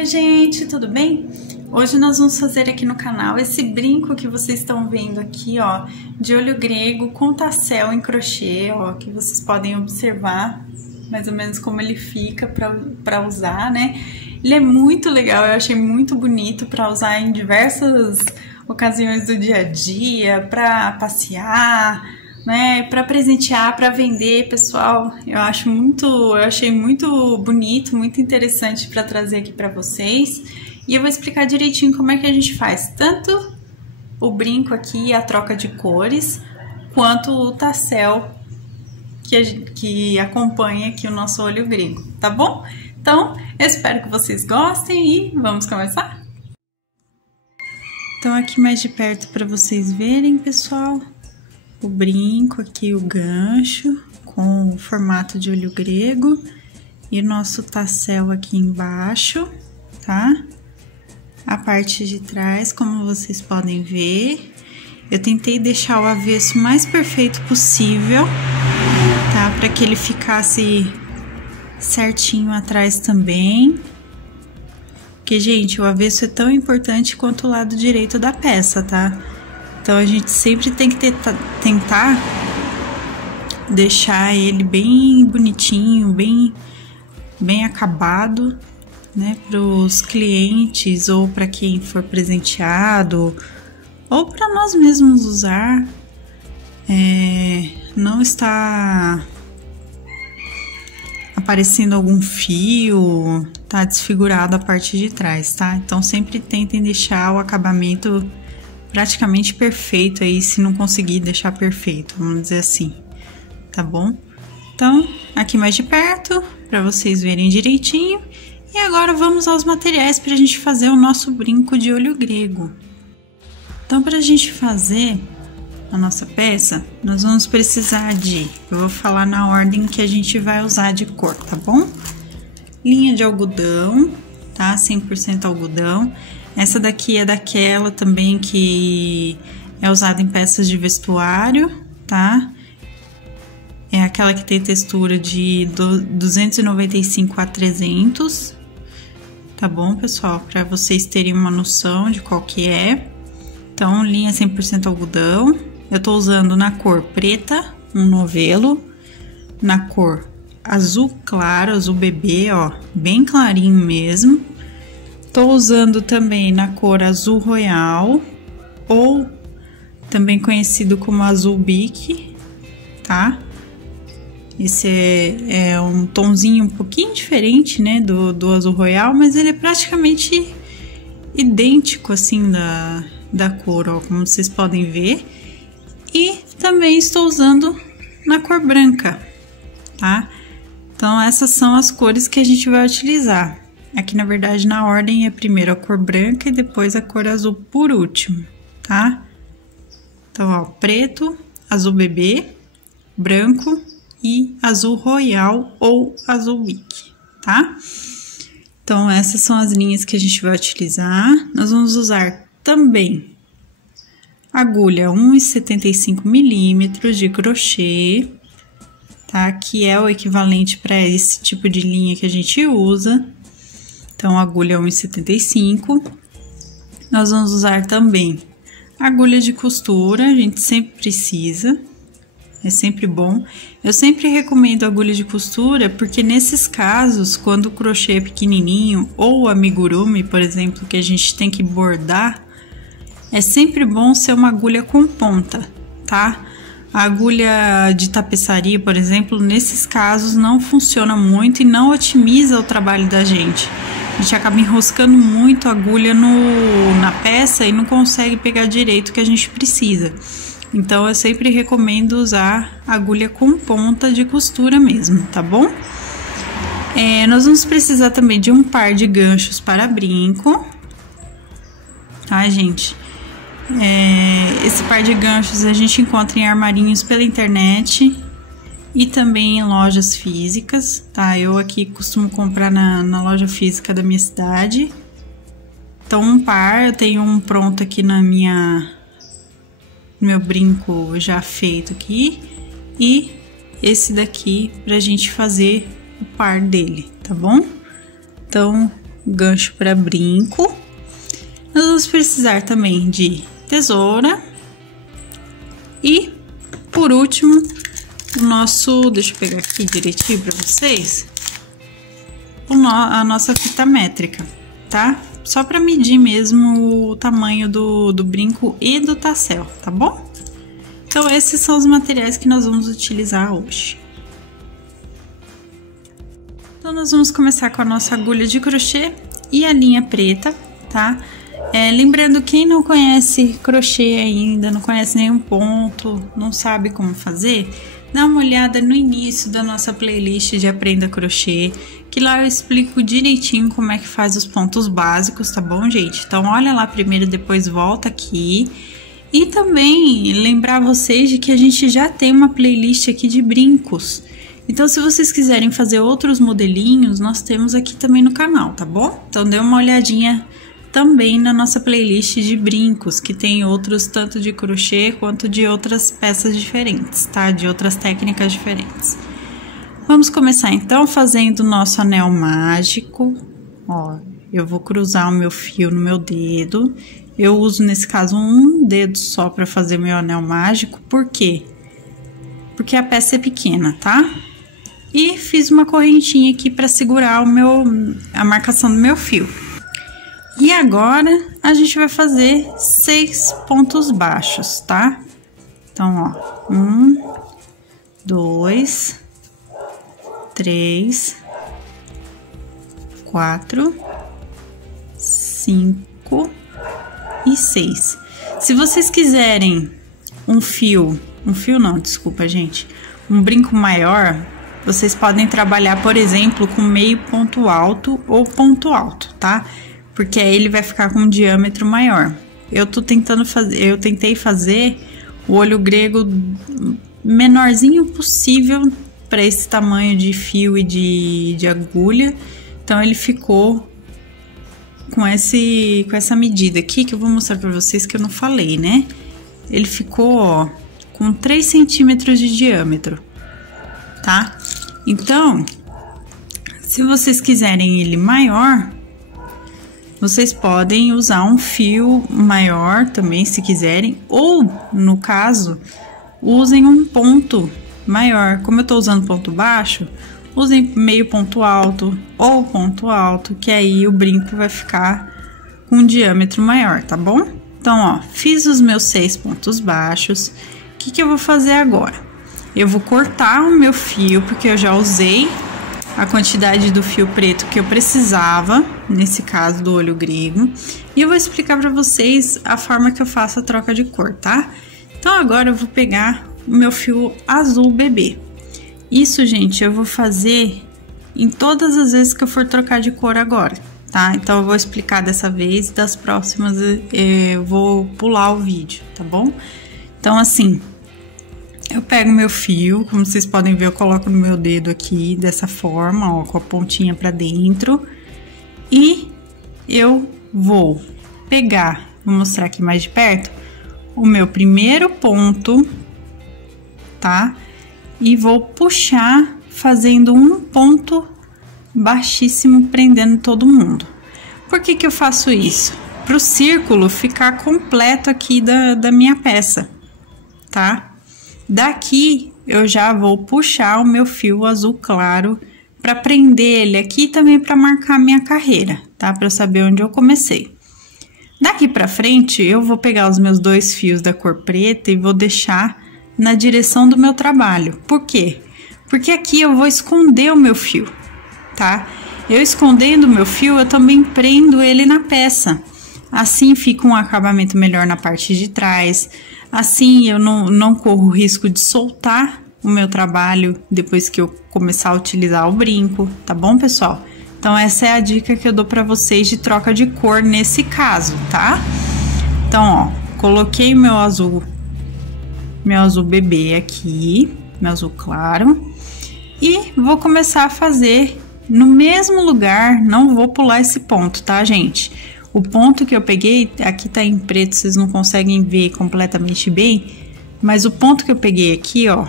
Oi gente, tudo bem? Hoje nós vamos fazer aqui no canal esse brinco que vocês estão vendo aqui, ó, de olho grego com tassel em crochê, ó, que vocês podem observar mais ou menos como ele fica para usar, né? Ele é muito legal, eu achei muito bonito para usar em diversas ocasiões do dia a dia, para passear, né, para presentear, para vender, pessoal. Eu achei muito bonito, muito interessante para trazer aqui para vocês. E eu vou explicar direitinho como é que a gente faz tanto o brinco aqui, a troca de cores, quanto o tassel que acompanha aqui o nosso olho grego, tá bom? Então, eu espero que vocês gostem e vamos começar? Então, aqui mais de perto para vocês verem, pessoal, o brinco aqui, o gancho com o formato de olho grego e o nosso tassel aqui embaixo, tá? A parte de trás, como vocês podem ver, eu tentei deixar o avesso mais perfeito possível, tá? Para que ele ficasse certinho atrás também. Porque, gente, o avesso é tão importante quanto o lado direito da peça, tá? Então, a gente sempre tem que tentar deixar ele bem bonitinho, bem acabado, né? Para os clientes ou para quem for presenteado ou para nós mesmos usar. Não está aparecendo algum fio, tá desfigurado a parte de trás, tá? Então, sempre tentem deixar o acabamento praticamente perfeito aí, se não conseguir deixar perfeito, vamos dizer assim, tá bom? Então, aqui mais de perto, para vocês verem direitinho. E agora vamos aos materiais para a gente fazer o nosso brinco de olho grego. Então, para a gente fazer a nossa peça, nós vamos precisar eu vou falar na ordem que a gente vai usar de cor, tá bom? Linha de algodão, tá? 100% algodão. Essa daqui é daquela também que é usada em peças de vestuário, tá? É aquela que tem textura de 295 a 300, tá bom, pessoal? Para vocês terem uma noção de qual que é. Então, linha 100% algodão. Eu tô usando na cor preta, um novelo, na cor azul claro, azul bebê, ó, bem clarinho mesmo. Tô usando também na cor azul royal, ou também conhecido como azul bique, tá? Esse é um tomzinho um pouquinho diferente, né, do azul royal, mas ele é praticamente idêntico, assim, da cor, ó, como vocês podem ver. E também estou usando na cor branca, tá? Então, essas são as cores que a gente vai utilizar. Aqui, na verdade, na ordem é primeiro a cor branca e depois a cor azul por último, tá? Então, ó, preto, azul bebê, branco e azul royal ou azul bique, tá? Então, essas são as linhas que a gente vai utilizar. Nós vamos usar também agulha 1,75 milímetros de crochê, tá? Que é o equivalente para esse tipo de linha que a gente usa. Então, agulha 1,75. Nós vamos usar também agulha de costura, a gente sempre precisa, é sempre bom. Eu sempre recomendo agulha de costura, porque nesses casos, quando o crochê é pequenininho, ou amigurumi, por exemplo, que a gente tem que bordar, é sempre bom ser uma agulha com ponta, tá? A agulha de tapeçaria, por exemplo, nesses casos não funciona muito e não otimiza o trabalho da gente. A gente acaba enroscando muito a agulha na peça e não consegue pegar direito o que a gente precisa. Então, eu sempre recomendo usar agulha com ponta de costura mesmo, tá bom? Nós vamos precisar também de um par de ganchos para brinco, tá, gente? Esse par de ganchos a gente encontra em armarinhos pela internet e também em lojas físicas, tá? Eu aqui costumo comprar na loja física da minha cidade. Então, um par, eu tenho um pronto aqui no meu brinco já feito aqui. E esse daqui pra gente fazer o par dele, tá bom? Então, gancho para brinco. Nós vamos precisar também de tesoura. E, por último, o nosso... Deixa eu pegar aqui direitinho para vocês. A nossa fita métrica, tá? Só para medir mesmo o tamanho do brinco e do tassel, tá bom? Então, esses são os materiais que nós vamos utilizar hoje. Então, nós vamos começar com a nossa agulha de crochê e a linha preta, tá? Lembrando, quem não conhece crochê ainda, não conhece nenhum ponto, não sabe como fazer, dá uma olhada no início da nossa playlist de Aprenda Crochê, que lá eu explico direitinho como é que faz os pontos básicos, tá bom, gente? Então, olha lá primeiro, depois volta aqui. E também lembrar vocês de que a gente já tem uma playlist aqui de brincos. Então, se vocês quiserem fazer outros modelinhos, nós temos aqui também no canal, tá bom? Então, dê uma olhadinha também na nossa playlist de brincos, que tem outros tanto de crochê quanto de outras peças diferentes, tá? De outras técnicas diferentes. Vamos começar então fazendo o nosso anel mágico. Ó, eu vou cruzar o meu fio no meu dedo. Eu uso nesse caso um dedo só para fazer meu anel mágico. Por quê? Porque a peça é pequena, tá? E fiz uma correntinha aqui para segurar a marcação do meu fio. E agora a gente vai fazer 6 pontos baixos, tá? Então, ó, 1, 2, 3, 4, 5 e 6. Se vocês quiserem um brinco maior, vocês podem trabalhar, por exemplo, com meio ponto alto ou ponto alto, tá? Porque aí ele vai ficar com um diâmetro maior. Eu tentei fazer o olho grego menorzinho possível para esse tamanho de fio e de agulha. Então, ele ficou com essa medida aqui, que eu vou mostrar para vocês, que eu não falei, né? Ele ficou, ó, com 3 centímetros de diâmetro, tá? Então, se vocês quiserem ele maior, vocês podem usar um fio maior também, se quiserem, ou, no caso, usem um ponto maior. Como eu tô usando ponto baixo, usem meio ponto alto ou ponto alto, que aí o brinco vai ficar com um diâmetro maior, tá bom? Então, ó, fiz os meus 6 pontos baixos. O que eu vou fazer agora? Eu vou cortar o meu fio, porque eu já usei a quantidade do fio preto que eu precisava, nesse caso do olho grego. E eu vou explicar para vocês a forma que eu faço a troca de cor, tá? Então, agora eu vou pegar o meu fio azul bebê. Isso, gente, eu vou fazer em todas as vezes que eu for trocar de cor agora, tá? Então, eu vou explicar dessa vez, das próximas eu vou pular o vídeo, tá bom? Então, assim, eu pego meu fio, como vocês podem ver, eu coloco no meu dedo aqui, dessa forma, ó, com a pontinha pra dentro. E eu vou pegar, vou mostrar aqui mais de perto, o meu primeiro ponto, tá? E vou puxar fazendo um ponto baixíssimo, prendendo todo mundo. Por que que eu faço isso? Para o círculo ficar completo aqui da minha peça, tá? Daqui eu já vou puxar o meu fio azul claro para prender ele aqui também para marcar minha carreira, tá? Para eu saber onde eu comecei. Daqui para frente eu vou pegar os meus 2 fios da cor preta e vou deixar na direção do meu trabalho. Por quê? Porque aqui eu vou esconder o meu fio, tá? Eu escondendo o meu fio, eu também prendo ele na peça. Assim fica um acabamento melhor na parte de trás. Assim eu não corro o risco de soltar o meu trabalho depois que eu começar a utilizar o brinco, tá bom, pessoal? Então, essa é a dica que eu dou pra vocês de troca de cor nesse caso, tá? Então, ó, coloquei meu azul bebê aqui, meu azul claro, e vou começar a fazer no mesmo lugar, não vou pular esse ponto, tá, gente? O ponto que eu peguei, aqui tá em preto, vocês não conseguem ver completamente bem, mas o ponto que eu peguei aqui, ó,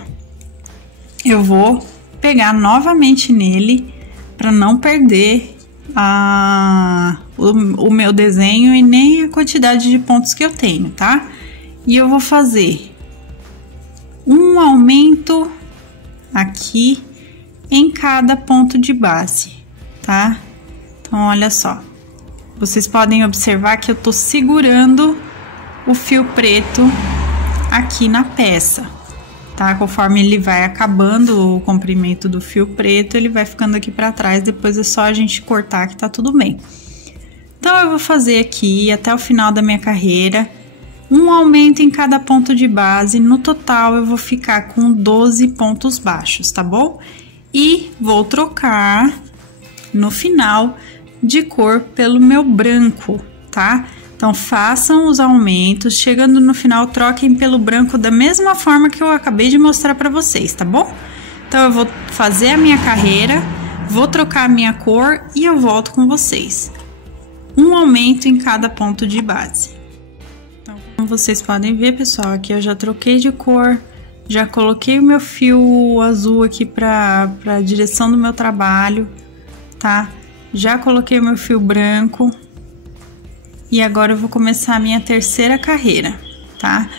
eu vou pegar novamente nele para não perder o meu desenho e nem a quantidade de pontos que eu tenho, tá? E eu vou fazer um aumento aqui em cada ponto de base, tá? Então, olha só. Vocês podem observar que eu tô segurando o fio preto aqui na peça, tá? Conforme ele vai acabando o comprimento do fio preto, ele vai ficando aqui pra trás, depois é só a gente cortar que tá tudo bem. Então, eu vou fazer aqui, até o final da minha carreira, um aumento em cada ponto de base. No total, eu vou ficar com 12 pontos baixos, tá bom? E vou trocar no final de cor pelo meu branco, tá? Então, façam os aumentos, chegando no final, troquem pelo branco da mesma forma que eu acabei de mostrar para vocês, tá bom? Então, eu vou fazer a minha carreira, vou trocar a minha cor e eu volto com vocês. Um aumento em cada ponto de base. Então, como vocês podem ver, pessoal, aqui eu já troquei de cor, já coloquei o meu fio azul aqui para a direção do meu trabalho, tá? Já coloquei o meu fio branco. E agora eu vou começar a minha terceira carreira, tá?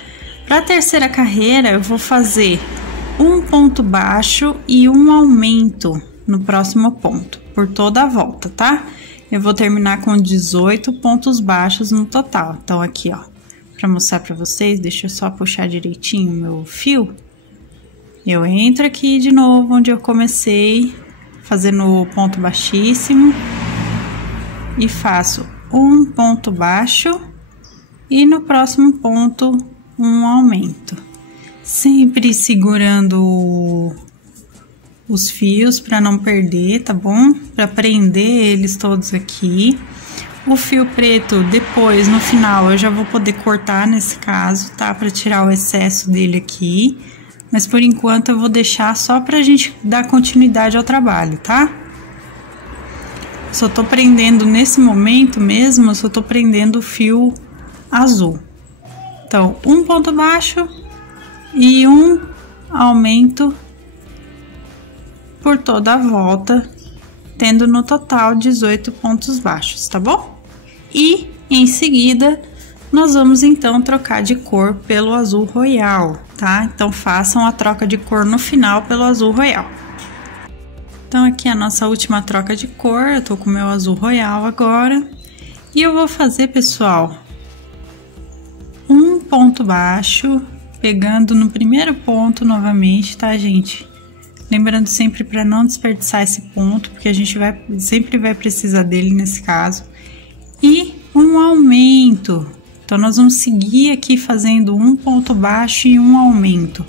Para a terceira carreira, eu vou fazer um ponto baixo e um aumento no próximo ponto, por toda a volta, tá? Eu vou terminar com 18 pontos baixos no total. Então, aqui, ó, para mostrar para vocês, deixa eu só puxar direitinho o meu fio. Eu entro aqui de novo onde eu comecei, fazendo o ponto baixíssimo, e faço um ponto baixo e no próximo ponto um aumento, sempre segurando os fios para não perder, tá bom? Para prender eles todos aqui. O fio preto, depois no final eu já vou poder cortar nesse caso, tá? Para tirar o excesso dele aqui, mas por enquanto eu vou deixar só pra gente dar continuidade ao trabalho, tá? Só tô prendendo nesse momento mesmo, eu só tô prendendo o fio azul. Então, um ponto baixo e um aumento por toda a volta, tendo no total 18 pontos baixos, tá bom? E em seguida, nós vamos então trocar de cor pelo azul royal, tá? Então, façam a troca de cor no final pelo azul royal. Então, aqui é a nossa última troca de cor, eu tô com o meu azul royal agora. E eu vou fazer, pessoal, um ponto baixo, pegando no primeiro ponto novamente, tá, gente? Lembrando sempre para não desperdiçar esse ponto, porque a gente sempre vai precisar dele nesse caso. E um aumento. Então, nós vamos seguir aqui fazendo um ponto baixo e um aumento.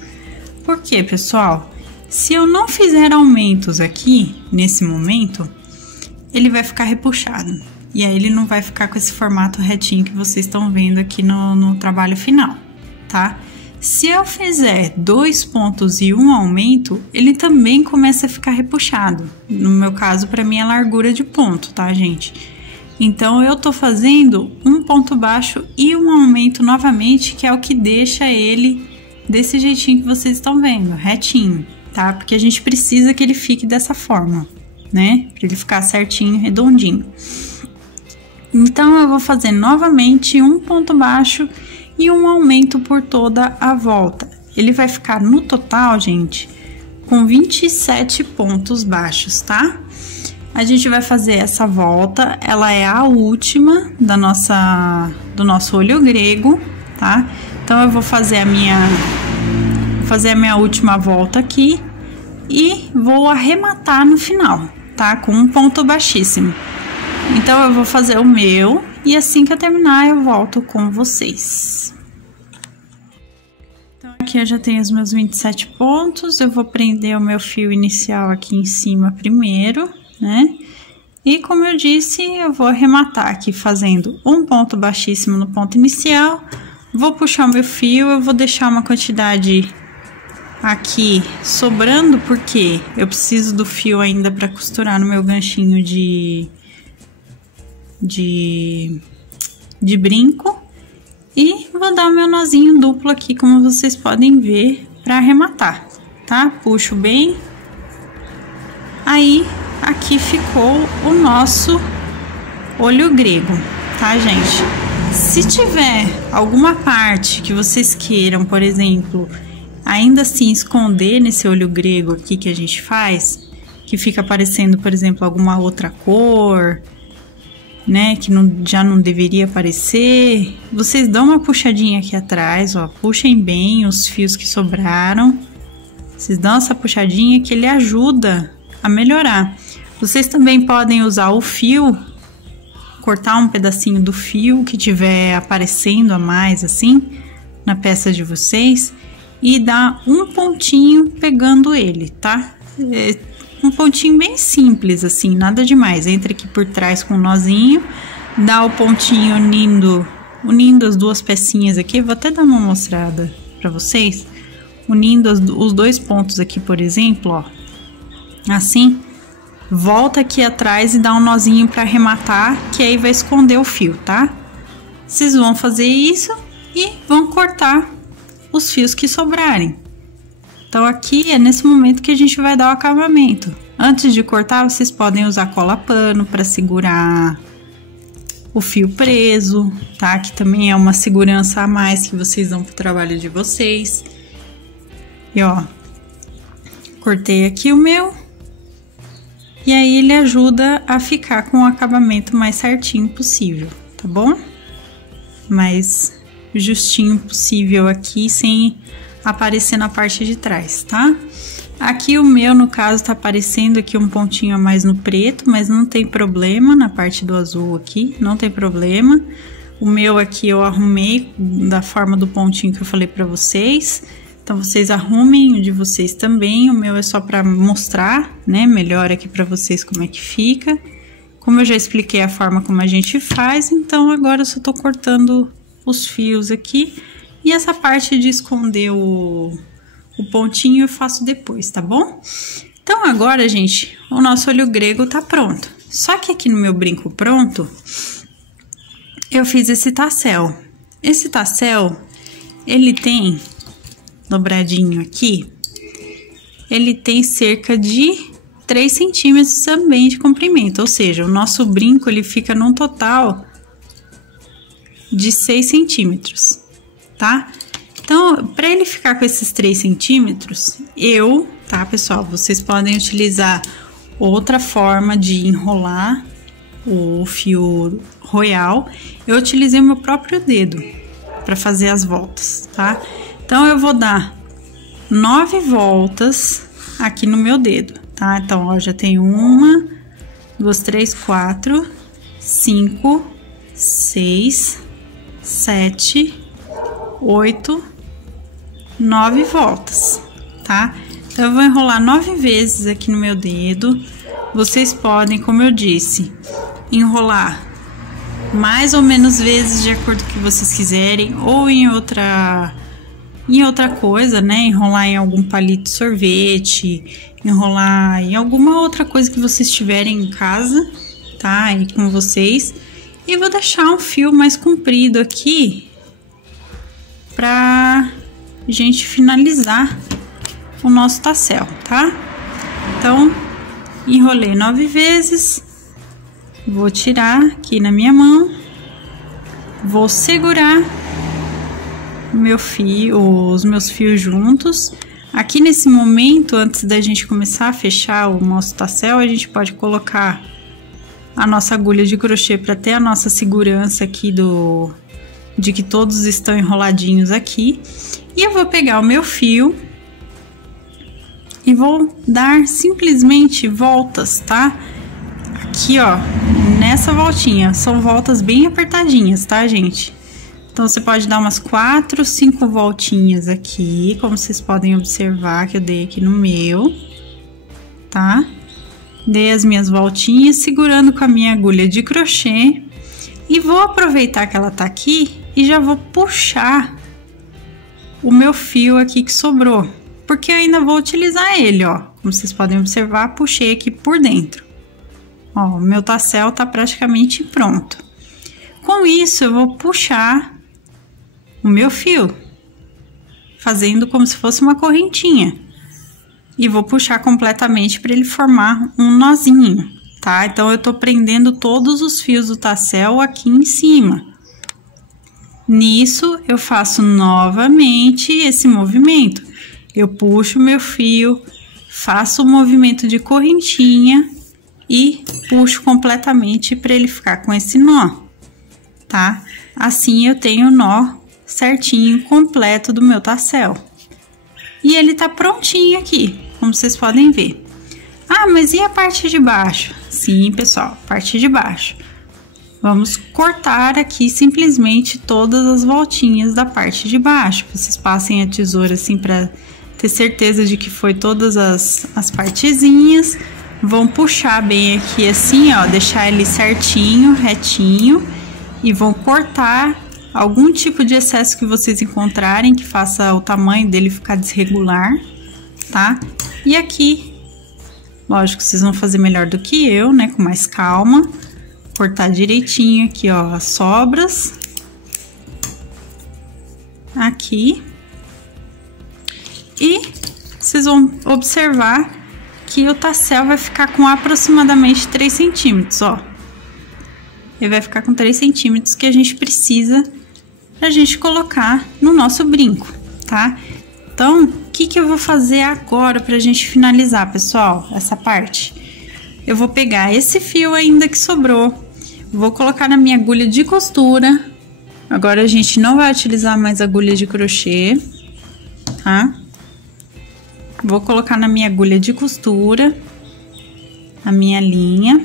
Por quê, pessoal? Se eu não fizer aumentos aqui, nesse momento, ele vai ficar repuxado. E aí, ele não vai ficar com esse formato retinho que vocês estão vendo aqui no trabalho final, tá? Se eu fizer 2 pontos e um aumento, ele também começa a ficar repuxado. No meu caso, para mim, é largura de ponto, tá, gente? Então, eu tô fazendo um ponto baixo e um aumento novamente, que é o que deixa ele desse jeitinho que vocês estão vendo, retinho. Tá? Porque a gente precisa que ele fique dessa forma, né? Para ele ficar certinho, redondinho. Então, eu vou fazer novamente um ponto baixo e um aumento por toda a volta. Ele vai ficar no total, gente, com 27 pontos baixos, tá? A gente vai fazer essa volta, ela é a última do nosso olho grego, tá? Então, eu vou fazer a minha última volta aqui e vou arrematar no final, tá? Com um ponto baixíssimo. Então, eu vou fazer o meu e assim que eu terminar, eu volto com vocês. Então, aqui eu já tenho os meus 27 pontos, eu vou prender o meu fio inicial aqui em cima primeiro, né? E como eu disse, eu vou arrematar aqui fazendo um ponto baixíssimo no ponto inicial. Vou puxar o meu fio, eu vou deixar uma quantidade aqui sobrando, porque eu preciso do fio ainda para costurar no meu ganchinho de brinco. E vou dar o meu nozinho duplo aqui, como vocês podem ver, para arrematar, tá? Puxo bem. Aí, aqui ficou o nosso olho grego, tá, gente? Se tiver alguma parte que vocês queiram, por exemplo, ainda assim esconder nesse olho grego aqui que a gente faz, que fica aparecendo, por exemplo, alguma outra cor, né, que já não deveria aparecer, vocês dão uma puxadinha aqui atrás, ó, puxem bem os fios que sobraram, vocês dão essa puxadinha que ele ajuda a melhorar. Vocês também podem usar o fio, cortar um pedacinho do fio que tiver aparecendo a mais assim na peça de vocês e dar um pontinho pegando ele, tá? Um pontinho bem simples assim, nada demais. Entra aqui por trás com um nozinho, dá o pontinho unindo as duas pecinhas aqui. Vou até dar uma mostrada para vocês, unindo os dois pontos aqui, por exemplo, ó, assim. Volta aqui atrás e dá um nozinho para arrematar, que aí vai esconder o fio, tá? Vocês vão fazer isso e vão cortar os fios que sobrarem. Então aqui é nesse momento que a gente vai dar o acabamento. Antes de cortar, vocês podem usar cola pano para segurar o fio preso, tá? Que também é uma segurança a mais que vocês dão pro trabalho de vocês. E ó, cortei aqui o meu. E aí ele ajuda a ficar com o acabamento mais certinho possível, tá bom? Mais justinho possível aqui, sem aparecer na parte de trás, tá? Aqui o meu, no caso, tá aparecendo aqui um pontinho a mais no preto, mas não tem problema, na parte do azul aqui, não tem problema. O meu aqui eu arrumei da forma do pontinho que eu falei pra vocês. Então, vocês arrumem o de vocês também. O meu é só para mostrar, né, melhor aqui para vocês como é que fica. Como eu já expliquei a forma como a gente faz, então agora eu só tô cortando os fios aqui. E essa parte de esconder o pontinho eu faço depois, tá bom? Então, agora, gente, o nosso olho grego tá pronto. Só que aqui no meu brinco pronto, eu fiz esse tassel. Esse tassel, ele tem... dobradinho aqui, ele tem cerca de 3 centímetros também de comprimento, ou seja, o nosso brinco ele fica num total de 6 centímetros, tá? Então, para ele ficar com esses 3 centímetros, tá, pessoal, vocês podem utilizar outra forma de enrolar o fio royal. Eu utilizei o meu próprio dedo para fazer as voltas, tá? Então, eu vou dar 9 voltas aqui no meu dedo, tá? Então, ó, já tem 1, 2, 3, 4, 5, 6, 7, 8, 9 voltas, tá? Então, eu vou enrolar 9 vezes aqui no meu dedo. Vocês podem, como eu disse, enrolar mais ou menos vezes de acordo com o que vocês quiserem, ou em outra coisa, né? Enrolar em algum palito de sorvete, enrolar em alguma outra coisa que vocês tiverem em casa, tá? Aí com vocês. E vou deixar um fio mais comprido aqui pra gente finalizar o nosso tassel, tá? Então, enrolei 9 vezes. Vou tirar aqui na minha mão. Vou segurar os meus fios juntos. Aqui nesse momento, antes da gente começar a fechar o nosso tassel, a gente pode colocar a nossa agulha de crochê para ter a nossa segurança aqui de que todos estão enroladinhos aqui. E eu vou pegar o meu fio e vou dar simplesmente voltas, tá? Aqui, ó, nessa voltinha, são voltas bem apertadinhas, tá, gente? Então, você pode dar umas 4, 5 voltinhas aqui, como vocês podem observar que eu dei aqui no meu, tá? Dei as minhas voltinhas, segurando com a minha agulha de crochê. E vou aproveitar que ela tá aqui e já vou puxar o meu fio aqui que sobrou. Porque eu ainda vou utilizar ele, ó. Como vocês podem observar, puxei aqui por dentro. Ó, o meu tassel tá praticamente pronto. Com isso, eu vou puxar o meu fio, fazendo como se fosse uma correntinha. E vou puxar completamente para ele formar um nozinho, tá? Então, eu tô prendendo todos os fios do tassel aqui em cima. Nisso, eu faço novamente esse movimento. Eu puxo o meu fio, faço o movimento de correntinha e puxo completamente para ele ficar com esse nó, tá? Assim, eu tenho o nó certinho, completo do meu tassel. E ele tá prontinho aqui, como vocês podem ver. Ah, mas e a parte de baixo? Sim, pessoal, parte de baixo. Vamos cortar aqui simplesmente todas as voltinhas da parte de baixo. Vocês passem a tesoura assim para ter certeza de que foi todas as partezinhas. Vão puxar bem aqui assim, ó, deixar ele certinho, retinho. E vão cortar algum tipo de excesso que vocês encontrarem que faça o tamanho dele ficar desregular, tá? E aqui, lógico, vocês vão fazer melhor do que eu, né? Com mais calma. Cortar direitinho aqui, ó, as sobras. Aqui. E vocês vão observar que o tassel vai ficar com aproximadamente 3 centímetros, ó. Ele vai ficar com 3 centímetros que a gente precisa pra gente colocar no nosso brinco, tá? Então, o que eu vou fazer agora pra gente finalizar, pessoal, essa parte? Eu vou pegar esse fio ainda que sobrou, vou colocar na minha agulha de costura. Agora a gente não vai utilizar mais agulha de crochê, tá? Vou colocar na minha agulha de costura a minha linha.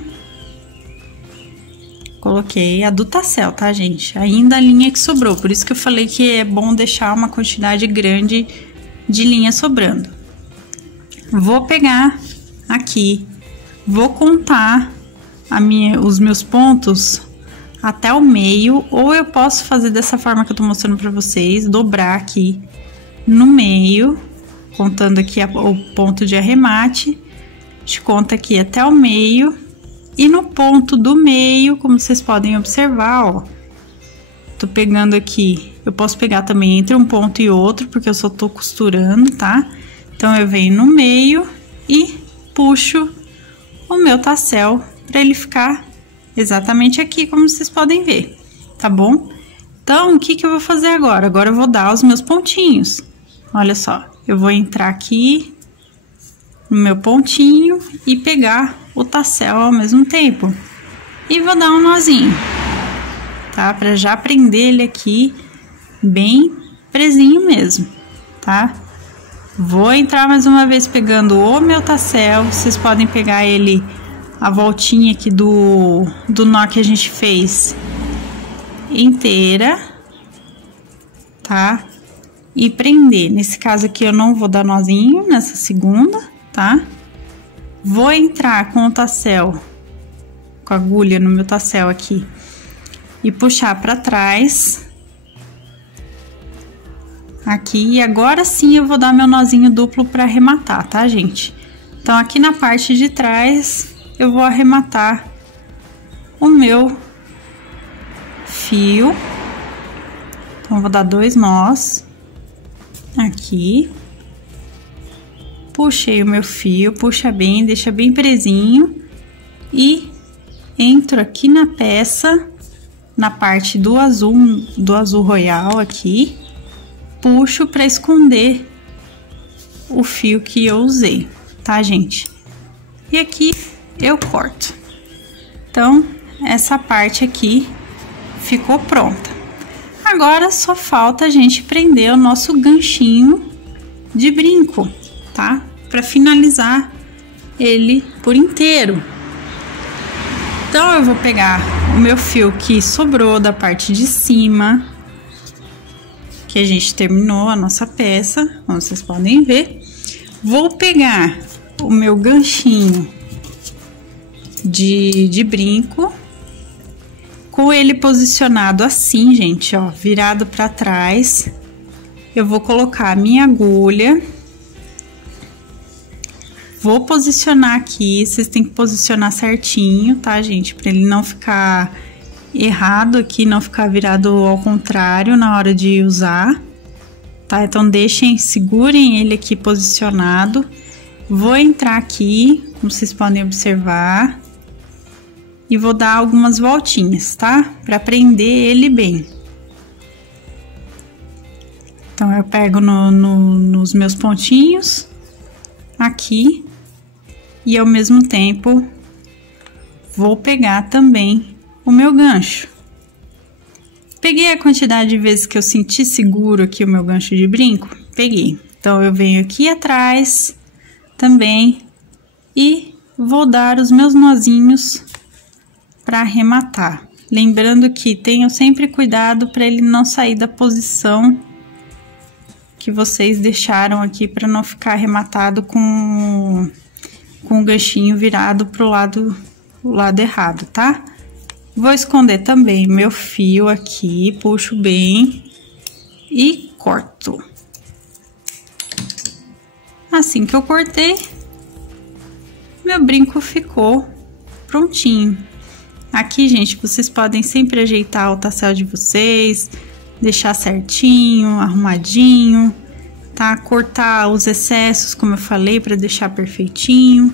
Coloquei a do tassel, tá, gente? Ainda a linha que sobrou, por isso que eu falei que é bom deixar uma quantidade grande de linha sobrando. Vou pegar aqui, vou contar os meus pontos até o meio, ou eu posso fazer dessa forma que eu tô mostrando pra vocês, dobrar aqui no meio, contando aqui o ponto de arremate, a gente conta aqui até o meio, e no ponto do meio, como vocês podem observar, ó, tô pegando aqui, eu posso pegar também entre um ponto e outro, porque eu só tô costurando, tá? Então, eu venho no meio e puxo o meu tassel para ele ficar exatamente aqui, como vocês podem ver, tá bom? Então, o que eu vou fazer agora? Agora eu vou dar os meus pontinhos. Olha só, eu vou entrar aqui no meu pontinho e pegar o tassel ao mesmo tempo. E vou dar um nozinho, tá? Para já prender ele aqui bem presinho mesmo, tá? Vou entrar mais uma vez pegando o meu tassel. Vocês podem pegar ele, a voltinha aqui do nó que a gente fez inteira, tá? E prender. Nesse caso aqui eu não vou dar nozinho nessa segunda, tá? Vou entrar com o tassel, com a agulha no meu tassel aqui e puxar para trás. Aqui, e agora sim eu vou dar meu nozinho duplo para arrematar, tá, gente? Então, aqui na parte de trás, eu vou arrematar o meu fio. Então, eu vou dar 2 nós aqui. Puxei o meu fio, puxa bem, deixa bem presinho. E entro aqui na peça, na parte do azul royal aqui. Puxo para esconder o fio que eu usei, tá, gente? E aqui eu corto. Então, essa parte aqui ficou pronta. Agora, só falta a gente prender o nosso ganchinho de brinco, tá? Para finalizar ele por inteiro. Então, eu vou pegar o meu fio que sobrou da parte de cima, que a gente terminou a nossa peça, como vocês podem ver. Vou pegar o meu ganchinho de brinco, com ele posicionado assim, gente, ó, virado para trás. Eu vou colocar a minha agulha, vou posicionar aqui. Vocês têm que posicionar certinho, tá, gente? Para ele não ficar errado aqui, não ficar virado ao contrário na hora de usar, tá? Então, segurem ele aqui posicionado. Vou entrar aqui, como vocês podem observar, e vou dar algumas voltinhas, tá? Pra prender ele bem. Então, eu pego nos meus pontinhos aqui e ao mesmo tempo vou pegar também o meu gancho. Peguei a quantidade de vezes que eu senti seguro aqui o meu gancho de brinco, peguei. Então, eu venho aqui atrás também e vou dar os meus nozinhos para arrematar. Lembrando que tenham sempre cuidado para ele não sair da posição que vocês deixaram aqui, para não ficar arrematado com o ganchinho virado pro lado errado, tá? Vou esconder também meu fio aqui, puxo bem e corto. Assim que eu cortei, meu brinco ficou prontinho. Aqui, gente, vocês podem sempre ajeitar o tassel de vocês, deixar certinho, arrumadinho, tá? Cortar os excessos, como eu falei, para deixar perfeitinho.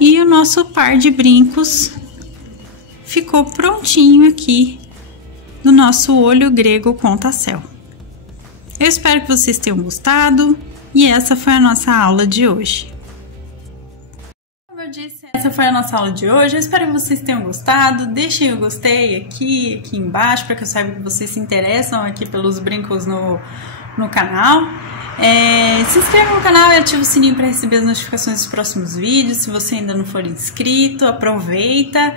E o nosso par de brincos ficou prontinho aqui do nosso olho grego com tassel. Eu espero que vocês tenham gostado e essa foi a nossa aula de hoje. Como eu disse, essa foi a nossa aula de hoje. Eu espero que vocês tenham gostado. Deixem o gostei aqui embaixo para que eu saiba que vocês se interessam aqui pelos brincos no canal. Se inscreva no canal e ative o sininho para receber as notificações dos próximos vídeos. Se você ainda não for inscrito, aproveita.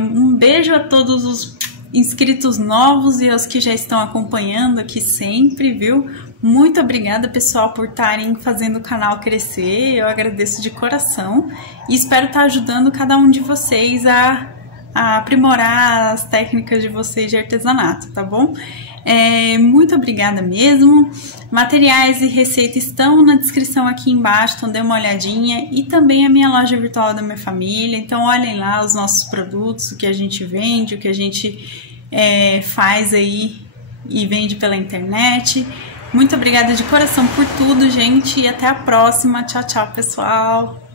Um beijo a todos os inscritos novos e aos que já estão acompanhando aqui sempre, viu? Muito obrigada, pessoal, por estarem fazendo o canal crescer. Eu agradeço de coração e espero estar ajudando cada um de vocês a aprimorar as técnicas de vocês de artesanato, tá bom? Muito obrigada mesmo. Materiais e receita estão na descrição aqui embaixo, então dê uma olhadinha. E também a minha loja virtual da minha família, então olhem lá os nossos produtos, o que a gente vende, o que a gente faz aí e vende pela internet. Muito obrigada de coração por tudo, gente, e até a próxima. Tchau, tchau, pessoal!